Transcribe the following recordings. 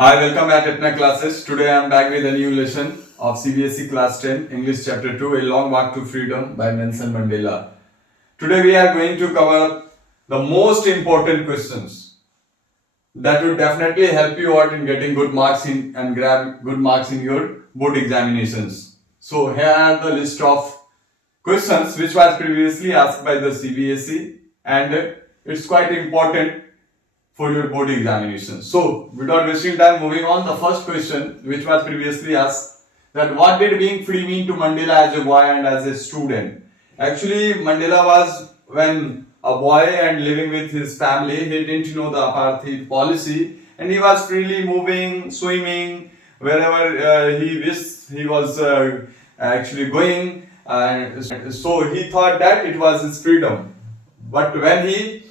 Hi, welcome at Etna Classes. Today I am back with a new lesson of CBSE Class 10, English Chapter 2, A Long Walk to Freedom by Nelson Mandela. Today we are going to cover the most important questions that will definitely help you out in getting good marks and grab good marks in your board examinations. So here are the list of questions which was previously asked by the CBSE, and it's quite important for your board examination. So, without wasting time, moving on, the first question which was previously asked, that what did being free mean to Mandela as a boy and as a student? Actually, Mandela was, when a boy and living with his family, he didn't know the apartheid policy, and he was freely moving, swimming, wherever he wished he was actually going, so he thought that it was his freedom. But when he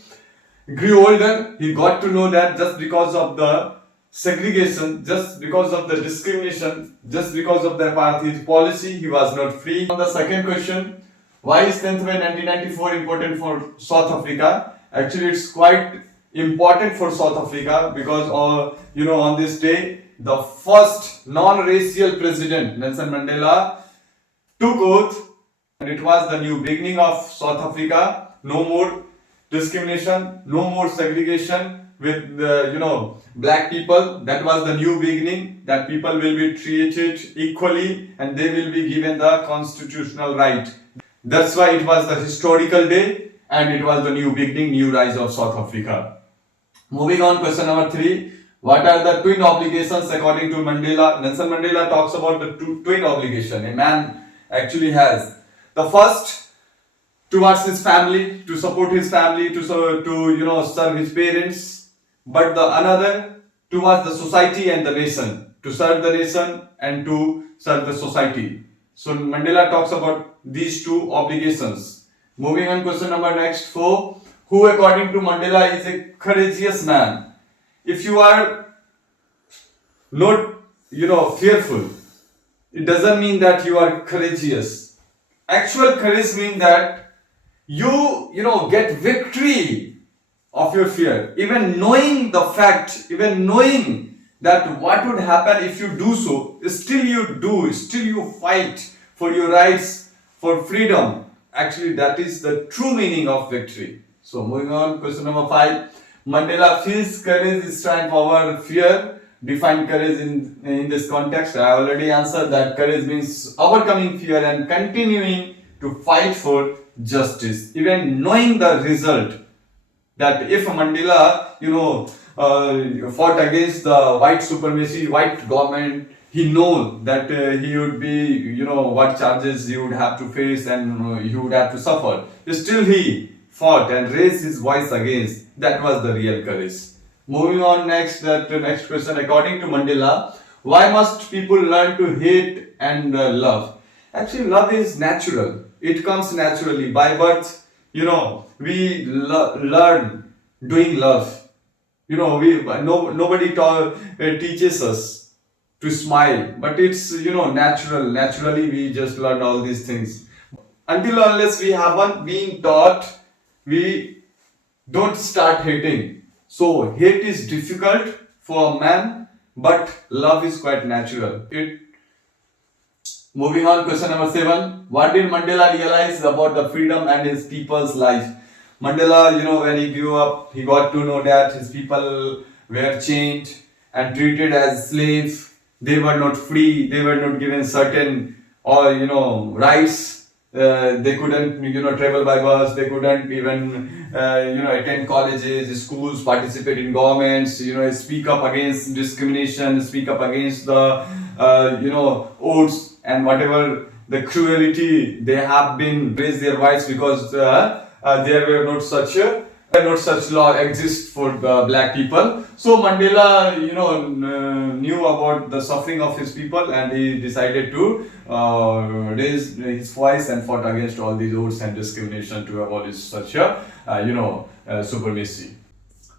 grew older, he got to know that just because of the segregation, just because of the discrimination, just because of the apartheid policy, he was not free. On the second question, why is 10th May 1994 important for South Africa? Actually, it's quite important for South Africa because, on this day, the first non-racial president, Nelson Mandela, took oath, and it was the new beginning of South Africa. No more discrimination, no more segregation with black people. That was the new beginning, that people will be treated equally and they will be given the constitutional right. That's why it was the historical day and it was the new beginning, new rise of South Africa. Moving on, question number 3. What are the twin obligations according to Mandela? Nelson Mandela talks about the twin obligation a man actually has. The first, towards his family, to support his family, to serve his parents, but the another towards the society and the nation, to serve the nation and to serve the society. So Mandela talks about these two obligations. Moving on, question number next 4. Who according to Mandela is a courageous man? If you are not fearful, it doesn't mean that you are courageous. Actual courage means that you get victory of your fear, even knowing the fact, even knowing that what would happen if you do so, still you fight for your rights, for freedom. Actually, that is the true meaning of victory. So moving on, question number 5. Mandela feels courage is strength over fear. Define courage in this context. I already answered that courage means overcoming fear and continuing to fight for justice, even knowing the result. That if Mandela, fought against the white supremacy, white government, he knows that he would be, what charges he would have to face and he would have to suffer. Still, he fought and raised his voice against. That was the real courage. Moving on next question. According to Mandela, why must people learn to hate and love? Actually, love is natural. It comes naturally by birth. We learn doing love. Nobody teaches us to smile, but it's natural. Naturally, we just learn all these things. Until unless we haven't been taught, we don't start hating. So hate is difficult for a man, but love is quite natural. Moving on, question number 7. What did Mandela realize about the freedom and his people's life? Mandela, when he grew up, he got to know that his people were chained and treated as slaves. They were not free. They were not given certain rights. They couldn't travel by bus. They couldn't even attend colleges, schools, participate in governments, speak up against discrimination, speak up against the oaths and whatever the cruelty they have been, raise their voice because there were not such law exist for black people. So Mandela knew about the suffering of his people and he decided to raise his voice and fought against all these oaths and discrimination to abolish such supremacy.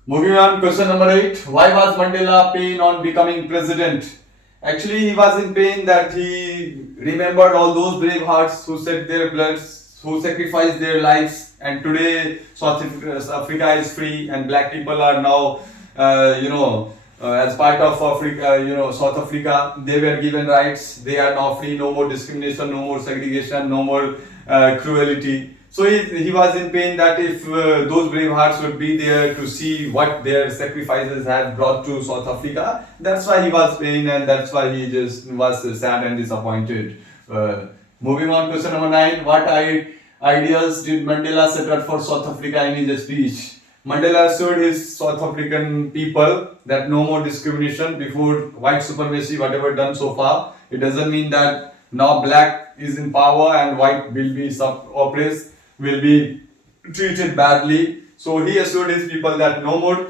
Moving on, question number 8. Why was Mandela pain on becoming president? Actually, he was in pain that he remembered all those brave hearts who shed their blood, who sacrificed their lives, and today South Africa is free and black people are now as part of Africa, South Africa, they were given rights. They are now free, no more discrimination, no more segregation, no more cruelty. So he was in pain that if those brave hearts would be there to see what their sacrifices had brought to South Africa, that's why he was pain, and that's why he just was sad and disappointed. Moving on, question number 9. What ideas did Mandela set out for South Africa in his speech? Mandela assured his South African people that no more discrimination before white supremacy, whatever done so far. It doesn't mean that now black is in power and white will be oppressed, will be treated badly. So he assured his people that no more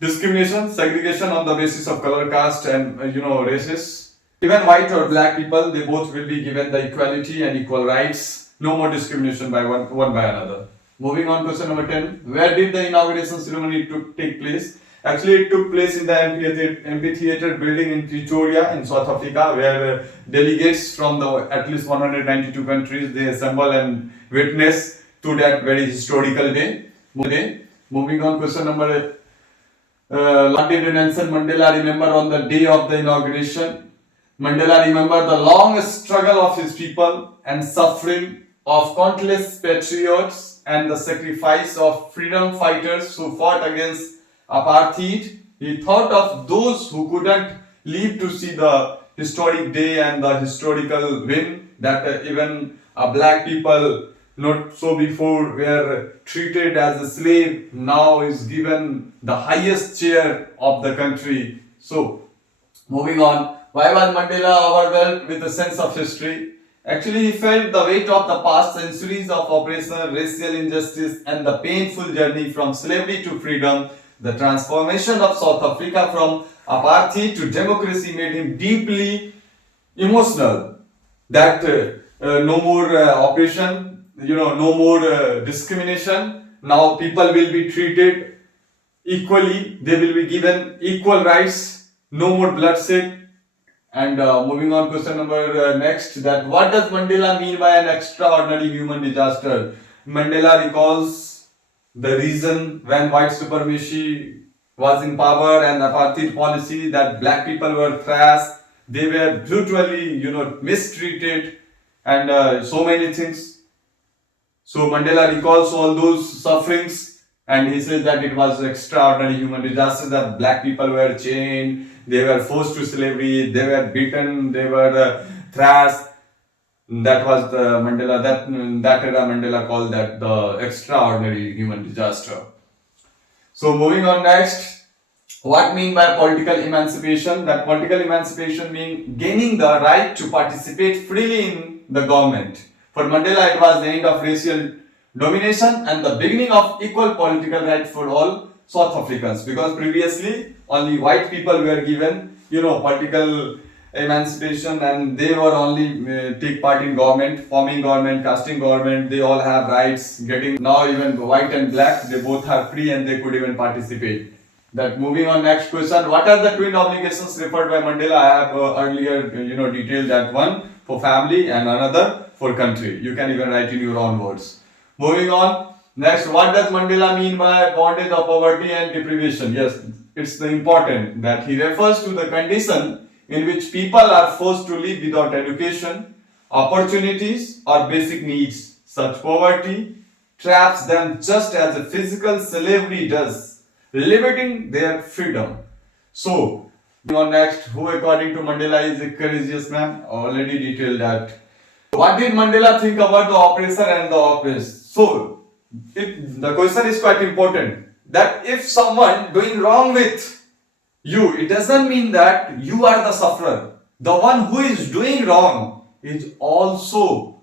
discrimination, segregation on the basis of color, caste, and races. Even white or black people, they both will be given the equality and equal rights. No more discrimination by one by another. Moving on, question number 10. Where did the inauguration ceremony take place? Actually, it took place in the amphitheater building in Pretoria in South Africa, where delegates from at least 192 countries, they assemble and witness to that very historical day. Moving on, question number what did Nelson Mandela remember on the day of the inauguration? Mandela remembered the long struggle of his people and suffering of countless patriots and the sacrifice of freedom fighters who fought against apartheid. He thought of those who couldn't live to see the historic day and the historical win that even black people not so before were treated as a slave, now is given the highest chair of the country. So, moving on, why was Mandela overwhelmed with a sense of history? Actually, he felt the weight of the past centuries of oppression, racial injustice, and the painful journey from slavery to freedom. The transformation of South Africa from apartheid to democracy made him deeply emotional. That no more oppression, no more discrimination. Now people will be treated equally. They will be given equal rights. No more bloodshed. And moving on, question number next, that what does Mandela mean by an extraordinary human disaster? Mandela recalls the reason when white supremacy was in power and apartheid policy, that black people were thrashed, they were brutally, mistreated, and so many things. So Mandela recalls all those sufferings, and he says that it was extraordinary human disaster, that black people were chained, they were forced to slavery, they were beaten, they were thrashed. That was the Mandela, that era Mandela called that the extraordinary human disaster. So moving on next, what mean by political emancipation? That political emancipation means gaining the right to participate freely in the government. For Mandela, it was the end of racial domination and the beginning of equal political rights for all South Africans, because previously only white people were given, political emancipation, and they were only take part in government, forming government, casting government. They all have rights. Now even white and black, they both are free and they could even participate. That moving on, next question, what are the twin obligations referred by Mandela? I have earlier detailed that, one for family and another for country. You can even write in your own words. Moving on, next, what does Mandela mean by bondage of poverty and deprivation? Yes, it's important that he refers to the condition in which people are forced to live without education, opportunities, or basic needs. Such poverty traps them just as a physical slavery does, limiting their freedom. So, on next, who according to Mandela is a courageous man? Already detailed that. What did Mandela think about the oppressor and the oppressed? So, the question is quite important, that if someone doing wrong with you, it doesn't mean that you are the sufferer. The one who is doing wrong is also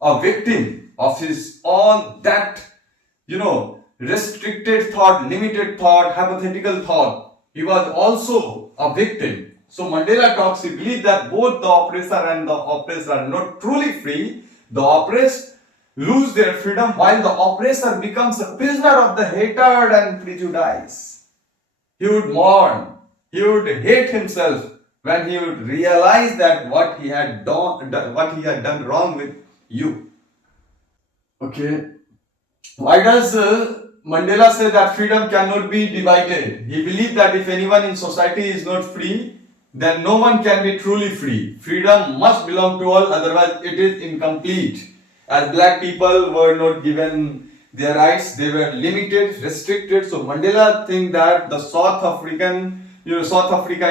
a victim of his own that, restricted thought, limited thought, hypothetical thought. He was also a victim. So Mandela talks, he believed that both the oppressor and the oppressed are not truly free. The oppressed lose their freedom while the oppressor becomes a prisoner of the hatred and prejudice. He would mourn, he would hate himself when he would realize that what he had done wrong with you. Okay. Why does Mandela said that freedom cannot be divided. He believed that if anyone in society is not free, then no one can be truly free. Freedom must belong to all, otherwise it is incomplete. As black people were not given their rights, they were limited, restricted. So Mandela think that the South Africa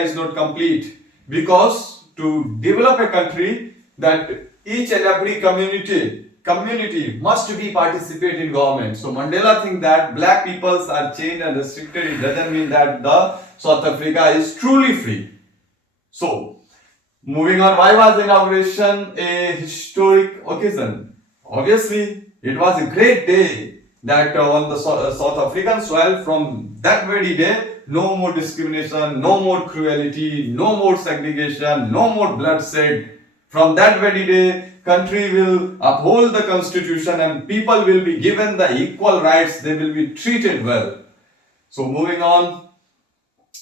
is not complete, because to develop a country, that each and every community must be participate in government. So Mandela think that black peoples are chained and restricted. It doesn't mean that the South Africa is truly free. So moving on, why was inauguration a historic occasion? Obviously, it was a great day that on the South African soil. From that very day, no more discrimination, no more cruelty, no more segregation, no more bloodshed. From that very day, country will uphold the constitution and people will be given the equal rights. They will be treated well. So moving on,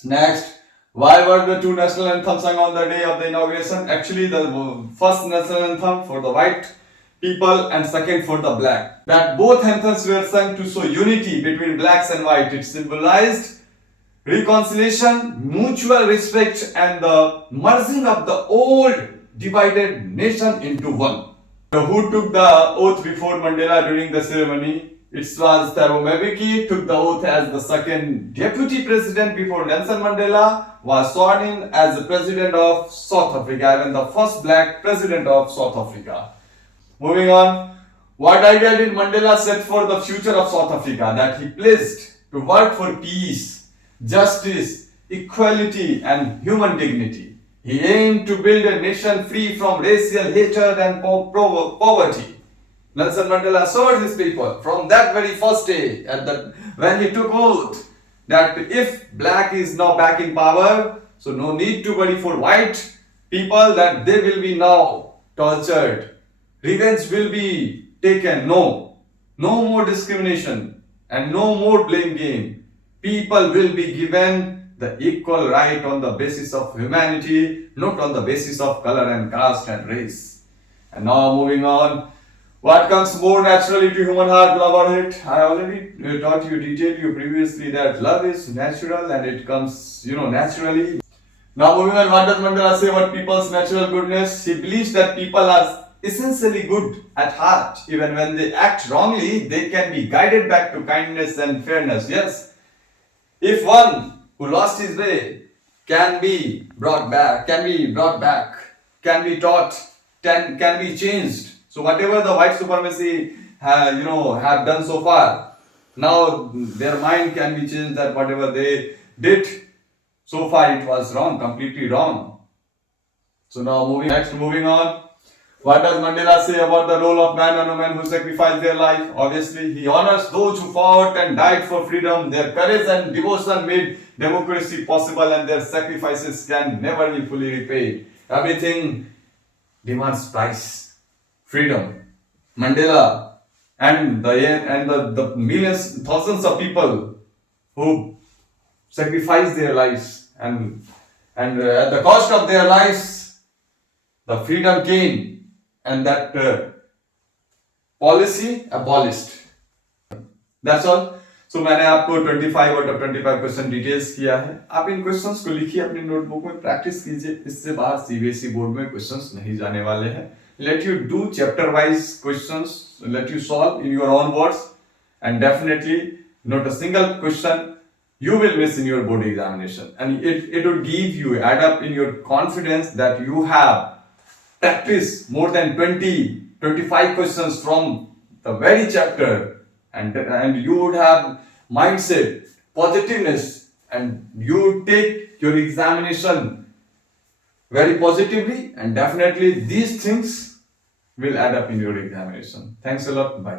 next. Why were the two national anthems sung on the day of the inauguration? Actually, the first national anthem for the white people and second for the black. That both anthems were sung to show unity between blacks and white. It symbolized reconciliation, mutual respect, and the merging of the old divided nation into one. Who took the oath before Mandela during the ceremony? It was Thabo Mbeki took the oath as the second deputy president before Nelson Mandela was sworn in as the president of South Africa and the first black president of South Africa. Moving on, what idea did Mandela set for the future of South Africa? That he pledged to work for peace, justice, equality, and human dignity. He aimed to build a nation free from racial hatred and poverty. Nelson Mandela assured his people from that very first day when he took oath that if black is now back in power, so no need to worry for white people that they will be now tortured. Revenge will be taken. No more discrimination and no more blame game. People will be given the equal right on the basis of humanity, not on the basis of color and caste and race. And now moving on. What comes more naturally to human heart, love or hate? I already detailed you previously that love is natural and it comes, naturally. Now moving on, what does Mandela say about people's natural goodness? He believes that people are essentially good at heart. Even when they act wrongly, they can be guided back to kindness and fairness. Yes, if one who lost his way can be brought back, can be taught, can be changed. So whatever the white supremacy have done so far, now their mind can be changed, that whatever they did so far, it was wrong, completely wrong. So now moving on. What does Mandela say about the role of man and woman who sacrificed their life? Obviously, he honors those who fought and died for freedom. Their courage and devotion made democracy possible, and their sacrifices can never be fully repaid. Everything demands price. Freedom. Mandela and the millions, thousands of people who sacrificed their lives, and at the cost of their lives, the freedom came, and that policy abolished. That's all. So मैंने आपको 25 out of 25 question details किया है. आप इन questions को लिखिए अपनी notebook में, practice कीजिए. इससे बाहर सीबीएसई बोर्ड में क्वेश्चंस नहीं जाने वाले हैं. Let you do chapter wise questions, let you solve in your own words, and definitely not a single question you will miss in your board examination. And it will give you, add up in your confidence that you have practiced more than 25 questions from the very chapter, and you would have mindset, positiveness, and you take your examination very positively, and definitely these things will add up in your examination. Thanks a lot. Bye.